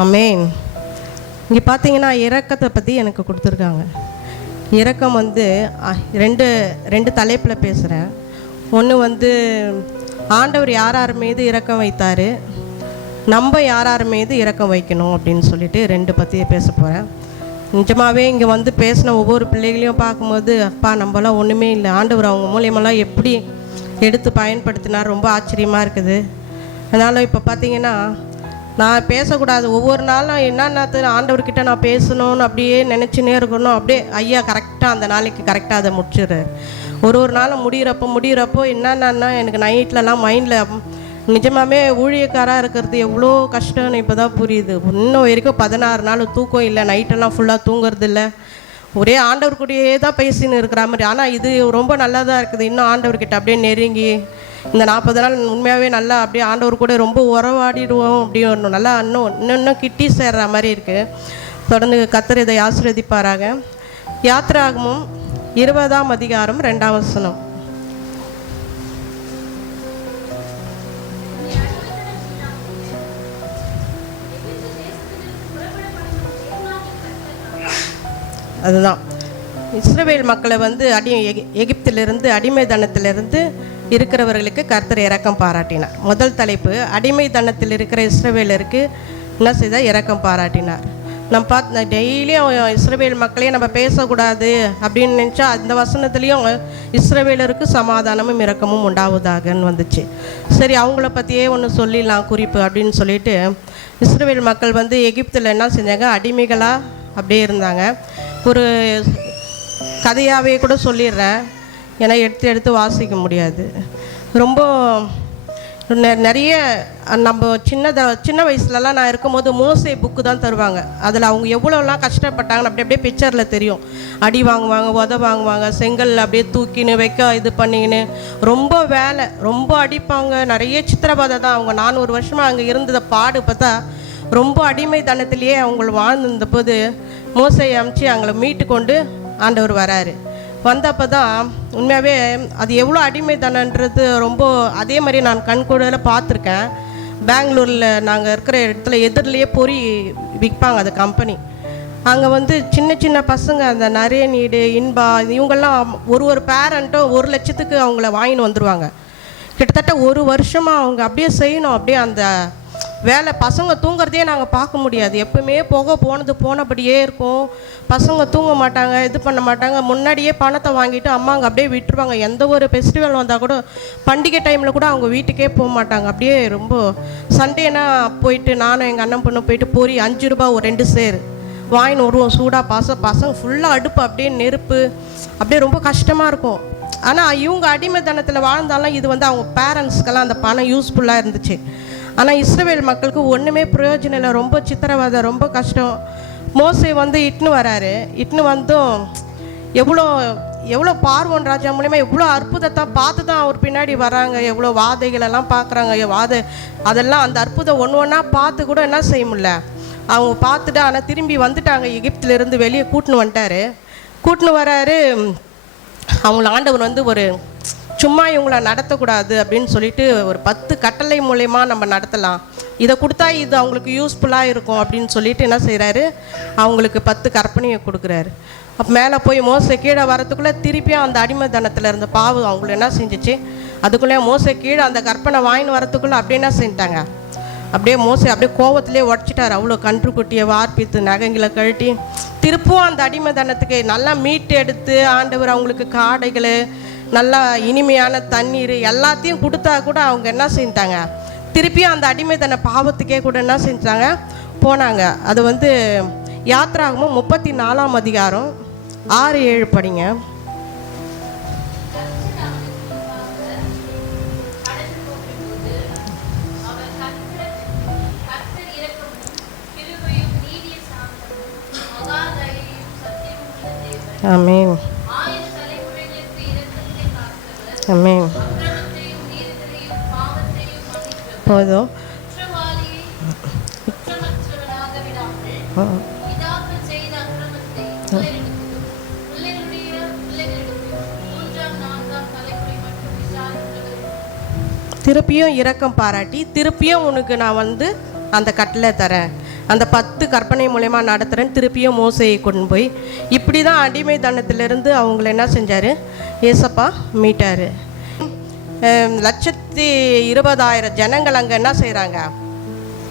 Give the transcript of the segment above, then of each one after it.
ஆமேன். இங்கே பார்த்தீங்கன்னா இரக்கத்தை பற்றி எனக்கு கொடுத்துருக்காங்க. இரக்கம் வந்து ரெண்டு தலைப்பில் பேசுகிறேன். ஒன்று வந்து ஆண்டவர் யார் மீது இரக்கம் வைத்தார், நம்ம யார் மீது இரக்கம் வைக்கணும் அப்படின்னு சொல்லிட்டு ரெண்டு பற்றி பேச போகிறேன். நிஜமாகவே இங்கே வந்து பேசின ஒவ்வொரு பிள்ளைகளையும் பார்க்கும்போது அப்பா நம்மளாம் ஒன்றுமே இல்லை, ஆண்டவர் அவங்க மூலியமெல்லாம் எப்படி எடுத்து பயன்படுத்தினார், ரொம்ப ஆச்சரியமாக இருக்குது. அதனால் இப்போ பார்த்தீங்கன்னா நான் பேசக்கூடாது, ஒவ்வொரு நாளும் என்னென்ன ஆண்டவர்கிட்ட நான் பேசணும்னு அப்படியே நினச்சினே இருக்கணும். அப்படியே ஐயா கரெக்டாக அந்த நாளைக்கு கரெக்டாக அதை முடிச்சிடுறாரு. ஒரு நாளும் முடிகிறப்போ என்னென்னா எனக்கு நைட்லலாம் மைண்டில் நிஜமாகவே ஊழியக்காராக இருக்கிறது எவ்வளோ கஷ்டம்னு இப்போ தான் புரியுது. இன்னும் வரைக்கும் 16 நாள் தூக்கம் இல்லை, நைட்டெல்லாம் ஃபுல்லாக தூங்குறது இல்லை, ஒரே ஆண்டவர் கூடயே தான் பேசின்னு இருக்கிற மாதிரி. ஆனால் இது ரொம்ப நல்லா தான் இருக்குது. இன்னும் ஆண்டவர்கிட்ட அப்படியே நெருங்கி இந்த 40 நாள் உண்மையாகவே நல்லா அப்படியே ஆண்டவர் கூட ரொம்ப உறவாடிடுவோம். அப்படியே நல்லா இன்னும் கிட்டி சேர்ற மாதிரி இருக்குது. தொடர்ந்து கர்த்தர் இதை ஆசீர்வதிப்பாராக. யாத்திராகமம் 20ஆம் அதிகாரம் 2ஆம் வசனம். அதுதான் இஸ்ரவேல் மக்களை வந்து எகிப்திலிருந்து அடிமைத்தனத்திலிருந்து இருக்கிறவர்களுக்கு கர்த்தர் இரக்கம் பாராட்டினார். முதல் தலைப்பு, அடிமைத்தனத்தில் இருக்கிற இஸ்ரவேலருக்கு என்ன செய்தால் இரக்கம் பாராட்டினார். நம்ம டெய்லியும் இஸ்ரவேல் மக்களையும் நம்ம பேசக்கூடாது அப்படின்னு நினச்சா அந்த வசனத்துலேயும் இஸ்ரவேலருக்கு சமாதானமும் இரக்கமும் உண்டாவதாகன்னு வந்துச்சு. சரி, அவங்கள பற்றியே ஒன்று சொல்லிடலாம் குறிப்பு அப்படின்னு சொல்லிட்டு இஸ்ரவேல் மக்கள் வந்து எகிப்தில் என்ன செஞ்சாங்க, அடிமைகளாக அப்படியே இருந்தாங்க. ஒரு கதையாகவே கூட சொல்லிடுறேன், ஏன்னா எடுத்து வாசிக்க முடியாது. ரொம்ப நிறைய நம்ம சின்ன வயசுலலாம் நான் இருக்கும்போது மோசே புக்கு தான் தருவாங்க. அதில் அவங்க எவ்வளோலாம் கஷ்டப்பட்டாங்கன்னு அப்படியே பிக்சரில் தெரியும். அடி வாங்குவாங்க, வாங்குவாங்க, செங்கல் அப்படியே தூக்கின்னு வைக்க இது பண்ணிக்கின்னு ரொம்ப வேலை, ரொம்ப அடிப்பாங்க, நிறைய சித்திரவதை தான். அவங்க 400 வருஷமாக அங்கே இருந்ததை பாடு பார்த்தா ரொம்ப அடிமைத்தனத்திலேயே அவங்க வாழ்ந்திருந்த போது மோசையை அமுச்சு அவங்கள மீட்டு கொண்டு ஆண்டவர் வராரு. வந்தப்போ தான் உண்மையாகவே அது எவ்வளோ அடிமைத்தனன்றது ரொம்ப அதே மாதிரி நான் கண்கூடல பார்த்துருக்கேன். பெங்களூரில் நாங்கள் இருக்கிற இடத்துல எதிரிலேயே பொறி விற்பாங்க, அது கம்பெனி. அங்கே வந்து சின்ன பசங்க அந்த நிறைய நீடு இன்பா இவங்கெல்லாம் ஒரு பேரண்ட்டும் 1 லட்சத்துக்கு அவங்கள வாங்கின்னு வந்துடுவாங்க. கிட்டத்தட்ட 1 வருஷமாக அவங்க அப்படியே செய்யணும். அப்படியே அந்த வேலை, பசங்க தூங்குறதே நாங்கள் பார்க்க முடியாது. எப்பவுமே போனபடியே இருக்கும். பசங்க தூங்க மாட்டாங்க, இது பண்ண மாட்டாங்க. முன்னாடியே பணத்தை வாங்கிட்டு அம்மாங்க அப்படியே விட்டுருவாங்க. எந்த ஒரு ஃபெஸ்டிவல் வந்தால் கூட, பண்டிகை டைமில் கூட அவங்க வீட்டுக்கே போக மாட்டாங்க. அப்படியே ரொம்ப சண்டேனா போயிட்டு நானும் எங்கள் அண்ணன் பொண்ணு போயிட்டு பொறி 5 ரூபா ஒரு 2 சேர் வாங்கின்னு வருவோம். சூடாக பசங்க ஃபுல்லாக அடுப்பு அப்படியே நெருப்பு, அப்படியே ரொம்ப கஷ்டமாக இருக்கும். ஆனால் இவங்க அடிமைத்தனத்தில் வாழ்ந்தாலும் இது வந்து அவங்க பேரண்ட்ஸ்க்கெல்லாம் அந்த பணம் யூஸ்ஃபுல்லாக இருந்துச்சு. ஆனால் இஸ்ரவேல் மக்களுக்கு ஒன்றுமே பிரயோஜனம் இல்லை, ரொம்ப சித்திரவதை, ரொம்ப கஷ்டம். மோசே வந்து இட்டுன்னு வராரு. இட்டுன்னு வந்தும் எவ்வளோ பார்வோன் ராஜா மூலிமா எவ்வளோ அற்புதத்தை பார்த்து தான் அவர் பின்னாடி வராங்க. எவ்வளோ வாதைகளெல்லாம் பார்க்குறாங்க. அதெல்லாம் அந்த அற்புதம் ஒன்றா பார்த்து கூட என்ன செய்ய முடியல அவங்க பார்த்துட்டு. ஆனால் திரும்பி வந்துட்டாங்க, எகிப்திலிருந்து வெளியே கூட்டின்னு வராரு. அவங்கள ஆண்டவர் வந்து ஒரு சும்மா இவங்களை நடத்தக்கூடாது அப்படின்னு சொல்லிட்டு ஒரு 10 கட்டளை மூலயமா நம்ம நடத்தலாம், இதை கொடுத்தா இது அவங்களுக்கு யூஸ்ஃபுல்லாக இருக்கும் அப்படின்னு சொல்லிட்டு என்ன செய்கிறாரு, அவங்களுக்கு 10 கற்பனையை கொடுக்குறாரு. அப்போ மேலே போய் மோசை கீழே வரத்துக்குள்ளே திருப்பியும் அந்த அடிமைத்தனத்தில் இருந்த பாவம் அவங்கள என்ன செஞ்சிச்சு, அதுக்குள்ளே மோசை கீழே அந்த கற்பனை வாங்கின்னு வரத்துக்குள்ளே அப்படியே என்ன செஞ்சிட்டாங்க, அப்படியே மோசை அப்படியே கோவத்திலே உடச்சிட்டார். அவ்வளோ கன்றுக்குட்டியை வார்ப்பித்து நகைங்களை கழட்டி திருப்பும் அந்த அடிமைத்தனத்துக்கு நல்லா மீட்டு எடுத்து ஆண்டவர் அவங்களுக்கு காடைகள், நல்லா இனிமையான தண்ணீர் எல்லாத்தையும் கொடுத்தா கூட அவங்க என்ன செஞ்சிட்டாங்க, திருப்பியும் அந்த அடிமைத்தன பாவத்துக்கே கூட என்ன செஞ்சாங்க போனாங்க. அது வந்து யாத்திராகமம் 34ஆம் அதிகாரம் 6-7 படிங்க. ஆமென் ஆமென். போதும். திருப்பியும் இரக்கம் பாராட்டி திருப்பியும் உனக்கு நான் வந்து அந்த கட்டளை தரேன், அந்த 10 கற்பனை மூலயமா நடத்துகிறேன்னு திருப்பியும் மோசையை கொண்டு போய் இப்படி தான் அடிமைத்தனத்திலிருந்து அவங்கள என்ன செஞ்சார், ஏசப்பா மீட்டார். 120,000 ஜனங்கள் அங்கே என்ன செய்கிறாங்க,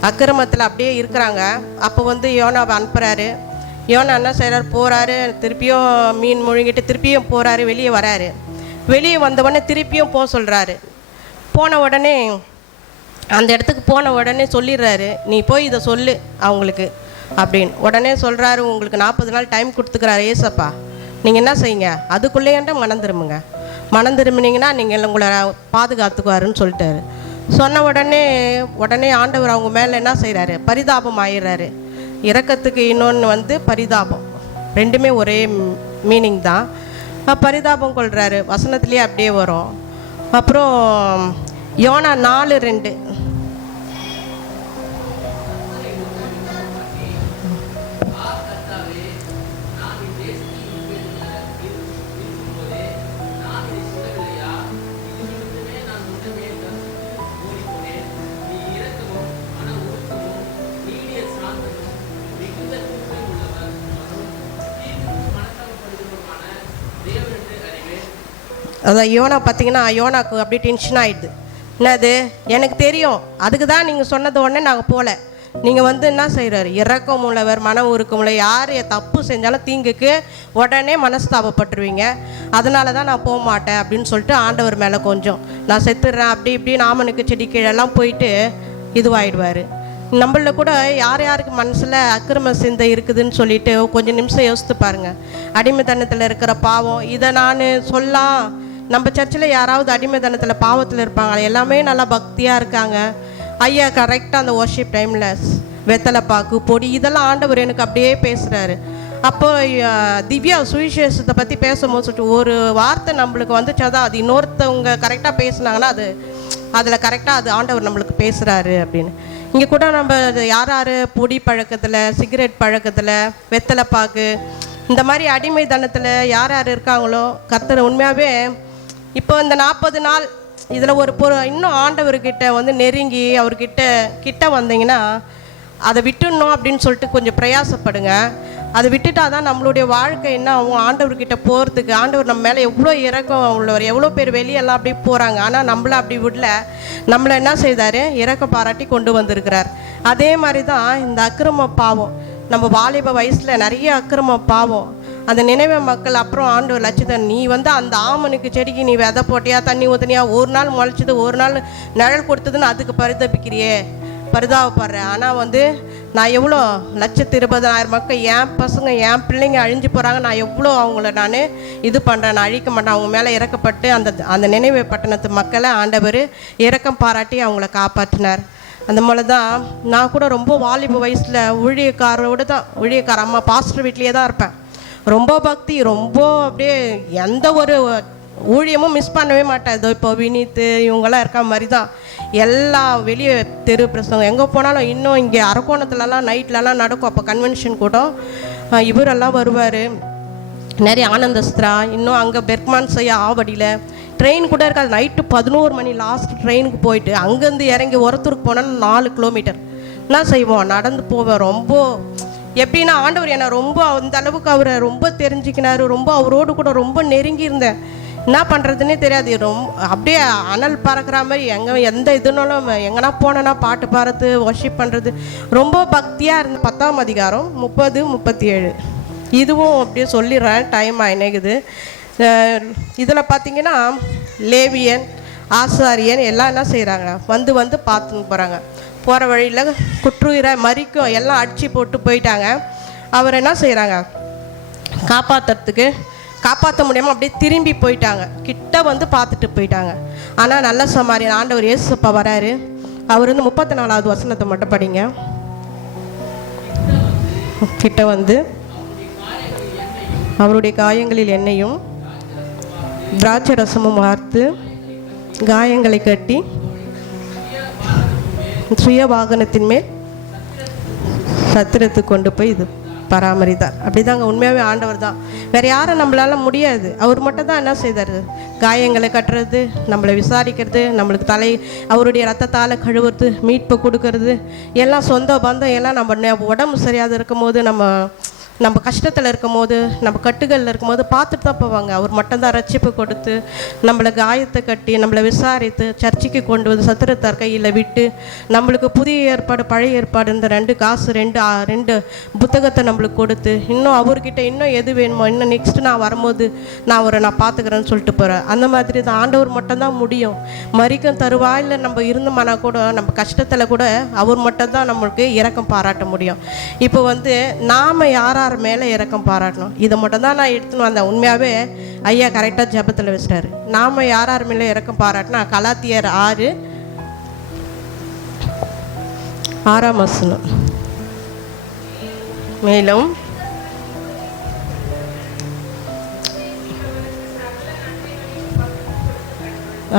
அக்கிரமத்தில் அப்படியே இருக்கிறாங்க. அப்போ வந்து யோனாவை அனுப்புகிறாரு. யோனா என்ன செய்கிறார், போகிறாரு, திருப்பியும் மீன் முழுங்கிட்டு திருப்பியும் போகிறாரு, வெளியே வராரு. வெளியே வந்தவுடனே திருப்பியும் போக சொல்கிறாரு. போன உடனே அந்த இடத்துக்கு போன உடனே சொல்லிடுறாரு, நீ போய் இதை சொல்லு அவங்களுக்கு அப்படின்னு. உடனே சொல்கிறாரு, உங்களுக்கு 40 நாள் டைம் கொடுத்துக்கிறாரு ஏசப்பா, நீங்கள் என்ன செய்யுங்க, அதுக்குள்ளேயேண்ட மனம் திரும்புங்க, மனம் திரும்பினீங்கன்னா நீங்கள் உங்களை பாதுகாத்துக்குவாருன்னு சொல்லிட்டாரு. சொன்ன உடனே ஆண்டவர் அவங்க மேலே என்ன செய்கிறாரு, பரிதாபம் ஆயிடுறாரு. இரக்கத்துக்கு இன்னொன்று வந்து பரிதாபம், ரெண்டுமே ஒரே மீனிங் தான். பரிதாபம் கொள்கிறாரு, வசனத்துலேயே அப்படியே வரும். அப்புறம் யோனா 4:2 அதான் யோனா பார்த்தீங்கன்னா, யோனாக்கு அப்படியே டென்ஷன் ஆகிடுது. என்னது, எனக்கு தெரியும், அதுக்கு தான் நீங்கள் சொன்னது உடனே நாங்கள் போகல. நீங்கள் வந்து என்ன செய்கிறாரு, இரக்கம் உள்ளவர், மனம் உருக்கமுள்ள, யார் தப்பு செஞ்சாலும் தீங்குக்கு உடனே மனஸ்தாபப்பட்டுருவீங்க, அதனால தான் நான் போக மாட்டேன் அப்படின்னு சொல்லிட்டு ஆண்டவர் மேலே கொஞ்சம் நான் செத்துடுறேன் அப்படி இப்படி நாமனுக்கு செடி கீழெல்லாம் போயிட்டு இதுவாகிடுவார். நம்மள கூட யார் யாருக்கு மனசில் அக்கிரம சிந்தை இருக்குதுன்னு சொல்லிட்டு கொஞ்சம் நிமிஷம் யோசித்து பாருங்கள். அடிமைத்தனத்தில் இருக்கிற பாவம், இதை நான் சொல்லலாம். நம்ம சர்ச்சில் யாராவது அடிமைத்தனத்தில் பாவத்தில் இருப்பாங்க, எல்லாமே நல்லா பக்தியாக இருக்காங்க. ஐயா கரெக்டாக அந்த வர்ஷிப் டைமில் வெத்தலை பாக்கு பொடி இதெல்லாம் ஆண்டவர் எனக்கு அப்படியே பேசுகிறாரு. அப்போ திவ்யா சுவிசேஷத்தை பற்றி பேசும்போது சொல்லிட்டு ஒரு வார்த்தை நம்மளுக்கு வந்துச்சாதான், அது இன்னொருத்தவங்க கரெக்டாக பேசுனாங்கன்னா அதில் கரெக்டாக அது ஆண்டவர் நம்மளுக்கு பேசுகிறாரு அப்படின்னு. இங்கே கூட நம்ம யார் யார் பொடி பழக்கத்தில், சிகரெட் பழக்கத்தில், வெத்தலை பாக்கு இந்த மாதிரி அடிமைத்தனத்தில் யார் யார் இருக்காங்களோ, கர்த்தர் உண்மையாகவே இப்போ இந்த 40 நாள் இதில் ஒரு இன்னும் ஆண்டவர்கிட்ட வந்து நெருங்கி அவர்கிட்ட வந்தீங்கன்னா அதை விட்டுடணும் அப்படின்னு சொல்லிட்டு கொஞ்சம் பிரயாசப்படுங்க. அதை விட்டுட்டா தான் நம்மளுடைய வாழ்க்கை என்ன ஆகும், ஆண்டவர்கிட்ட போகிறதுக்கு. ஆண்டவர் நம்ம மேலே எவ்வளோ இரக்கம் உள்ளவர், எவ்வளோ பேர் வெளியெல்லாம் அப்படி போகிறாங்க, ஆனால் நம்மளை அப்படி விடல, நம்மளை என்ன செய்தார், இரக்கம் பாராட்டி கொண்டு வந்திருக்கிறார். அதே மாதிரி தான் இந்த அக்கிரம பாவம், நம்ம வாலிப வயசில் நிறைய அக்கிரம பாவம், அந்த நினைவு மக்கள் அப்புறம் ஆண்டவர் லட்சத்தன், நீ வந்து அந்த ஆமனுக்கு செடிக்கு நீ விதை போட்டியா, தண்ணி ஊற்றினியா, ஒரு நாள் முளைச்சது ஒரு நாள் நிழல் கொடுத்ததுன்னு அதுக்கு பரிதபிக்கிறியே, பரிதாபப்படுற. ஆனால் வந்து நான் எவ்வளோ 120,000 மக்கள், என் பசங்க என் பிள்ளைங்க அழிஞ்சு போகிறாங்க, நான் எவ்வளோ அவங்கள நான் இது பண்ணுறேன், நான் அழிக்க மாட்டேன். அவங்க மேலே இறக்கப்பட்டு அந்த நினைவு பட்டணத்து மக்களை ஆண்டவர் இரக்கம் பாராட்டி அவங்கள காப்பாற்றினார். அந்த மாதிரி தான் நான் கூட ரொம்ப வாலிப வயசில் ஊழியக்கார அம்மா பாஸ்டர் வீட்லேயே தான் இருப்பேன். ரொம்ப பக்தி, ரொம்ப அப்படியே எந்த ஒரு ஊழியமும் மிஸ் பண்ணவே மாட்டேன். இதோ இப்போ வினித்து இவங்கெல்லாம் இருக்க மாதிரி தான் எல்லா வெளியே தெரு பிரசங்கம் எங்கே போனாலும். இன்னும் இங்கே அரக்கோணத்துலலாம் நைட்லலாம் நடக்கும், அப்போ கன்வென்ஷன் கூட இவரெல்லாம் வருவார். நிறைய ஆனந்தஸ்திரா, இன்னும் அங்கே பெர்க்மான் செய்ய ஆவடியில் ட்ரெயின் கூட இருக்காது. நைட்டு 11 மணி லாஸ்ட் ட்ரெயினுக்கு போயிட்டு அங்கேருந்து இறங்கி ஒருத்தருக்கு போனால் 4 கிலோமீட்டர் என்ன செய்வோம், நடந்து போவேன். ரொம்ப எப்படின்னா ஆண்டவர் என்னை ரொம்ப அந்த அளவுக்கு அவரை ரொம்ப தெரிஞ்சுக்கினார். ரொம்ப அவரோடு கூட ரொம்ப நெருங்கி இருந்தேன். என்ன பண்ணுறதுன்னே தெரியாது, ரொம்ப அப்படியே அனல் பறக்கிற மாதிரி எந்த இதுனாலும் எங்கன்னா போனேன்னா பாட்டு பாடுறது, வர்ஷிப் பண்ணுறது, ரொம்ப பக்தியாக இருந்த. 10ஆம் அதிகாரம் 30, 37 இதுவும் அப்படியே சொல்லிடுறேன், டைம் ஆயினேக்குது. இதில் பார்த்தீங்கன்னா லேவியன், ஆசாரியன் எல்லாம் என்ன செய்கிறாங்க, வந்து பார்த்துன்னு போகிறாங்க. போகிற வழியில் குற்றுயிரை மறிக்கும் எல்லாம் அடித்து போட்டு போயிட்டாங்க. அவர் என்ன செய்கிறாங்க, காப்பாற்ற முடியாமல் அப்படியே திரும்பி போயிட்டாங்க. கிட்ட வந்து பார்த்துட்டு போயிட்டாங்க. ஆனால் நல்ல சமாரியன் ஆண்டவர் இயேசுப்பா வராரு. அவர் வந்து 34வது வசனத்தை மட்டும் படிங்க. கிட்ட வந்து அவருடைய காயங்களில் எண்ணெயும் திராட்சை ரசமும் வார்த்து காயங்களை கட்டி சுய வாகனத்தின் மேல் சத்திரத்துக்கு கொண்டு போய் இது பராமரித்தார். அப்படிதாங்க, உண்மையாகவே ஆண்டவர் தான். வேறு யாரும் நம்மளால முடியாது. அவர் மட்டும் தான் என்ன செய்தார், காயங்களை கட்டுறது, நம்மளை விசாரிக்கிறது, நம்மளுக்கு அவருடைய ரத்தத்தால் கழுவுறது, மீட்பு கொடுக்கறது, எல்லாம் சொந்த பந்தம் எல்லாம் நம்ம உடம்பு சரியாக இருக்கும் போது, நம்ம கஷ்டத்தில் இருக்கும் போது, நம்ம கட்டுகளில் இருக்கும் போது பார்த்துட்டு தான் போவாங்க. அவர் மட்டும்தான் ரட்சிப்பு கொடுத்து நம்மளை காயத்தை கட்டி நம்மளை விசாரித்து சர்ச்சைக்கு கொண்டு வந்து சத்திரத்தார் கையில் விட்டு நம்மளுக்கு புதிய ஏற்பாடு பழைய ஏற்பாடு இந்த ரெண்டு புத்தகத்தை நம்மளுக்கு கொடுத்து இன்னும் அவர்கிட்ட இன்னும் எது வேணுமோ, இன்னும் நெக்ஸ்ட்டு நான் வரும்போது நான் பார்த்துக்கிறேன்னு சொல்லிட்டு போகிறேன். அந்த மாதிரி தான் ஆண்டவர் மட்டும்தான் முடியும். மரிக்கும் தருவாயில் நம்ம இருந்தோம்னா கூட, நம்ம கஷ்டத்தில் கூட அவர் மட்டும்தான் நம்மளுக்கு இரக்கம் பாராட்ட முடியும். இப்போ நாம் யாரார் மேலே இரக்கம் பாராட்டணும், இதை மட்டும் தான் நான் எடுத்துன்னு வந்தேன். உண்மையாகவே ஐயா கரெக்டாக ஜெபத்தில் வச்சிட்டாரு. நாம் யாரார் மேலே இரக்கம் பாராட்டினா கலாத்தியர் 6:6 மேலும்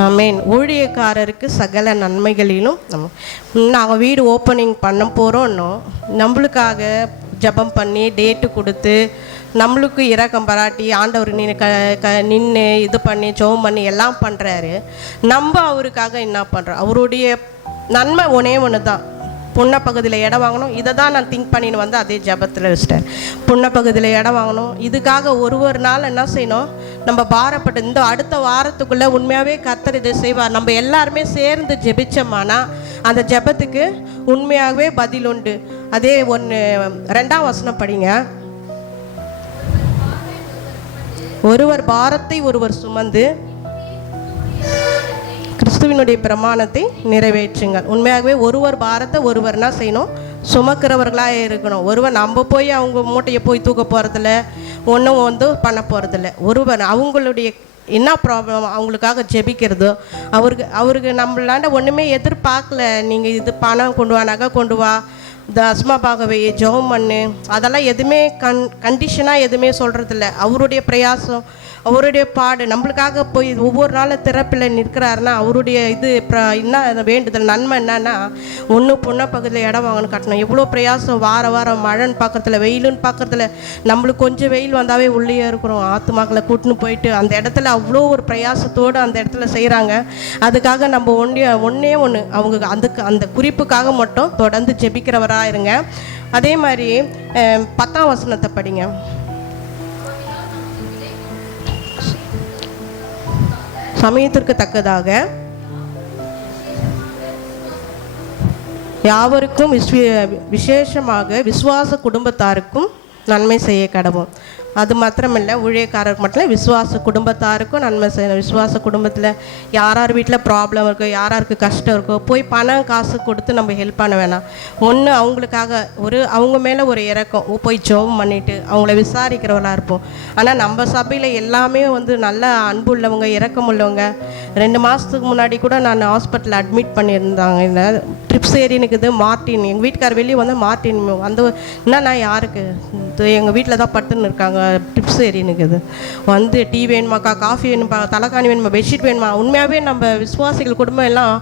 ஆமென். ஊழியக்காரருக்கு சகல நன்மைகளிலும் நாங்கள் வீடு ஓப்பனிங் பண்ண போகிறோன்னோ நம்மளுக்காக ஜபம் பண்ணி டேட்டு கொடுத்து நம்மளுக்கு இரக்கம் பாராட்டி ஆண்டவர் நின்று இது பண்ணி ஜெபம் பண்ணி எல்லாம் பண்ணுறாரு. நம்ம அவருக்காக என்ன பண்ணுறோம், அவருடைய நன்மை ஒன்று தான். புண்ணப்பகுதியில் இடம் வாங்கணும், இதை தான் நான் திங்க் பண்ணின்னு வந்து அதே ஜபத்தில் வச்சிட்டேன். புண்ணப்பகுதியில் இடம் வாங்கணும், இதுக்காக ஒரு நாள் என்ன செய்யணும், நம்ம பாரப்பட்டு இந்த அடுத்த வாரத்துக்குள்ளே உண்மையாகவே கர்த்தர் இதை செய்வார். நம்ம எல்லாருமே சேர்ந்து ஜெபிச்சோம்னா அந்த ஜெபத்துக்கு உண்மையாகவே பதில் உண்டு. அதே 2ஆம் வசனம் படிங்க. ஒருவர் பாரத்தை ஒருவர் சுமந்து கிறிஸ்துவினுடைய பிரமாணத்தை நிறைவேற்றுங்கள். உண்மையாகவே ஒருவர் பாரத்தை ஒருவர்னா செய்யணும், சுமக்கிறவர்களாக இருக்கணும். ஒருவர் நம்ம போய் அவங்க மூட்டையை போய் தூக்க போகிறதில்ல, ஒன்றும் பண்ண போகிறதில்ல. ஒருவர் அவங்களுடைய என்ன ப்ராப்ளம் அவங்களுக்காக ஜெபிக்கிறதோ, அவருக்கு நம்மளாண்ட ஒன்றுமே எதிர்பார்க்கல. நீங்கள் இது பணம் கொண்டு வா, நகை கொண்டு வா, இந்த அஸ்மாபாகவே ஜெபம் பண்ணு, அதெல்லாம் எதுவுமே கண்டிஷனாக எதுவுமே சொல்கிறதில்ல. அவருடைய பிரயாசம், அவருடைய பாடு நம்மளுக்காக போய் ஒவ்வொரு நாளும் திறப்பில் நிற்கிறாருன்னா அவருடைய இது என்ன வேண்டுதல் நன்மை என்னன்னா, பொண்ணை பக்கத்தில் இடம் வாங்கணும் கட்டணும். எவ்வளோ பிரயாசம், வாரம் மழைன்னு பார்க்குறதுல வெயிலுன்னு பார்க்குறதுல, நம்மளுக்கு கொஞ்சம் வெயில் வந்தாவே உள்ளே இருக்கிறோம். ஆத்துமாக்களை கூட்டின்னு போயிட்டு அந்த இடத்துல அவ்வளோ ஒரு பிரயாசத்தோடு அந்த இடத்துல செய்கிறாங்க. அதுக்காக நம்ம ஒன்றே அவங்க அந்த குறிப்புக்காக மட்டும் தொடர்ந்து ஜெபிக்கிறவராக இருங்க. அதே மாதிரி 10ஆம் வசனத்தை படிங்க. சமயத்திற்கு தக்கதாக யாவருக்கும் விசேஷமாக விசுவாச குடும்பத்தாருக்கும் நன்மை செய்ய கடவும். அது மாத்திரமில்லை, ஊழியக்காரருக்கு மட்டும் இல்லை, விசுவாச குடும்பத்தாருக்கும் நன்மை செய்யணும். விசுவாச குடும்பத்தில் யார் வீட்டில் ப்ராப்ளம் இருக்கோ, யாருக்கு கஷ்டம் இருக்கோ, போய் பணம் காசு கொடுத்து நம்ம ஹெல்ப் பண்ண வேணாம். அவங்களுக்காக அவங்க மேலே ஒரு இரக்கம், போய் ஜெபம் பண்ணிவிட்டு அவங்கள விசாரிக்கிறவளாக இருப்போம். ஆனால் நம்ம சபையில் எல்லாமே நல்ல அன்பு உள்ளவங்க, இரக்கம் உள்ளவங்க. 2 மாதத்துக்கு முன்னாடி கூட நான் ஹாஸ்பிட்டலில் அட்மிட் பண்ணியிருந்தாங்க. இந்த ட்ரிப்ஸ் ஏறினுக்குது மார்ட்டின், எங்கள் வீட்டுக்கார் வெளியே மார்ட்டின் என்னன்னா யாருக்கு, எங்கள் வீட்டில் தான் படுத்துன்னு இருக்காங்க, ட்ரிப்ஸ் ஏறினுக்குது, டீ வேணுமாக்கா, காஃபி வேணுமா, தலைக்காணி வேணுமா, பெட்ஷீட் வேணுமா. உண்மையாகவே நம்ம விசுவாசிகள் குடும்பம் எல்லாம்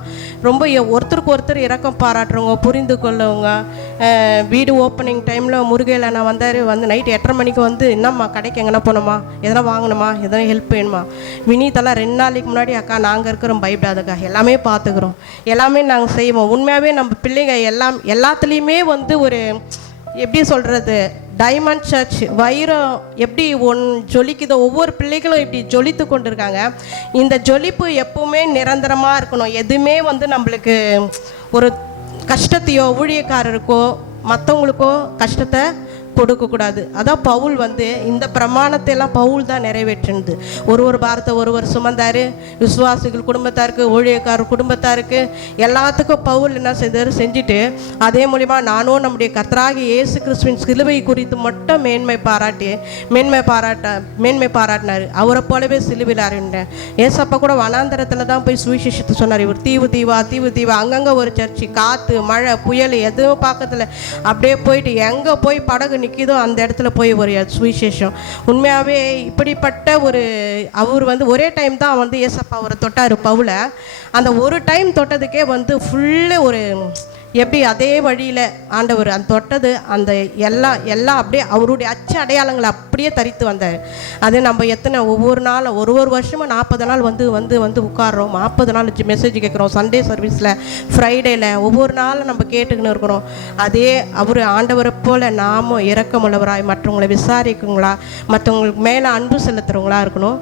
ரொம்ப ஒருத்தருக்கு ஒருத்தர் இரக்கம் பாராட்டுறவங்க, புரிந்து கொள்ளவங்க. வீடு ஓப்பனிங் டைமில் முருகையில் நான் வந்தார், நைட்டு 8:30 மணிக்கு என்னம்மா கடைக்கு எங்கன்னா போனோமா, எதனா வாங்கணுமா, எதனா ஹெல்ப் வேணுமா. வினீதெல்லாம் 2 நாளைக்கு முன்னாடி அக்கா நாங்கள் இருக்கிறோம், பயப்படாதக்கா, எல்லாமே பார்த்துக்குறோம், எல்லாமே நாங்கள் செய்வோம். உண்மையாகவே நம்ம பிள்ளைங்க எல்லாத்துலேயுமே ஒரு எப்படி சொல்கிறது, டைமண்ட் சர்ச் வைரம் எப்படி ஜொலிக்குதோ, ஒவ்வொரு பிள்ளைகளும் இப்படி ஜொலித்து கொண்டு இருக்காங்க. இந்த ஜொலிப்பு எப்பவுமே நிரந்தரமாக இருக்கணும். எதுவுமே நம்மளுக்கு ஒரு கஷ்டத்தையோ ஊழியக்காரருக்கோ மற்றவங்களுக்கோ கஷ்டத்தை கொடுக்கக்கூடாது. அதான் பவுல் இந்த பிரமாணத்தை எல்லாம் பவுல் தான் நிறைவேற்றினது. ஒரு பாரத்தை ஒருவர் சுமந்தார். விசுவாசிகள் குடும்பத்தாருக்கு, ஊழியக்காரர் குடும்பத்தாருக்கு, எல்லாத்துக்கும் பவுல் என்ன செய்தார், செஞ்சுட்டு அதே மூலிமா நானும் நம்முடைய கர்த்தராகிய இயேசு கிறிஸ்துவின் சிலுவை குறித்து மட்டும் மேன்மை பாராட்டினார். அவரை போலவே சிலுவையில் அறிந்தேன். ஏசப்பா கூட வனாந்தரத்தில் தான் போய் சுவிசேஷத்தை சொன்னார். இவர் தீவு அங்கங்கே ஒரு சர்ச்சு, காற்று மழை புயல் எதுவும் பார்க்கறதில்ல, அப்படியே போயிட்டு எங்கே போய் படகு நிற்கிதோ அந்த இடத்துல போய் ஒரு சுவிசேஷம். உண்மையாகவே இப்படிப்பட்ட அவர் ஒரே டைம் தான் ஏசப்பா அவரை தொட்டார் பவுலை. அந்த ஒரு டைம் தொட்டதுக்கே ஃபுல்லு எப்படி அதே வழியில் ஆண்டவர் அந்த தொட்டது அந்த எல்லாம் அப்படியே அவருடைய அச்சு அடையாளங்களை அப்படியே தரித்து வந்தார். அது நம்ம எத்தனை ஒவ்வொரு நாளும் ஒரு வருஷமாக 40 நாள் வந்து உட்காடுறோம், 40 நாள் மெசேஜ் கேட்குறோம், சண்டே சர்வீஸில், ஃப்ரைடேயில் ஒவ்வொரு நாளும் நம்ம கேட்டுக்கின்னு இருக்கிறோம். அதே அவர் ஆண்டவரை போல் நாமும் இரக்கமுள்ளவராய் மற்றவங்களை விசாரிக்குங்களா, மற்றவங்களுக்கு மேலே அன்பு செலுத்துகிறவங்களா இருக்கணும்.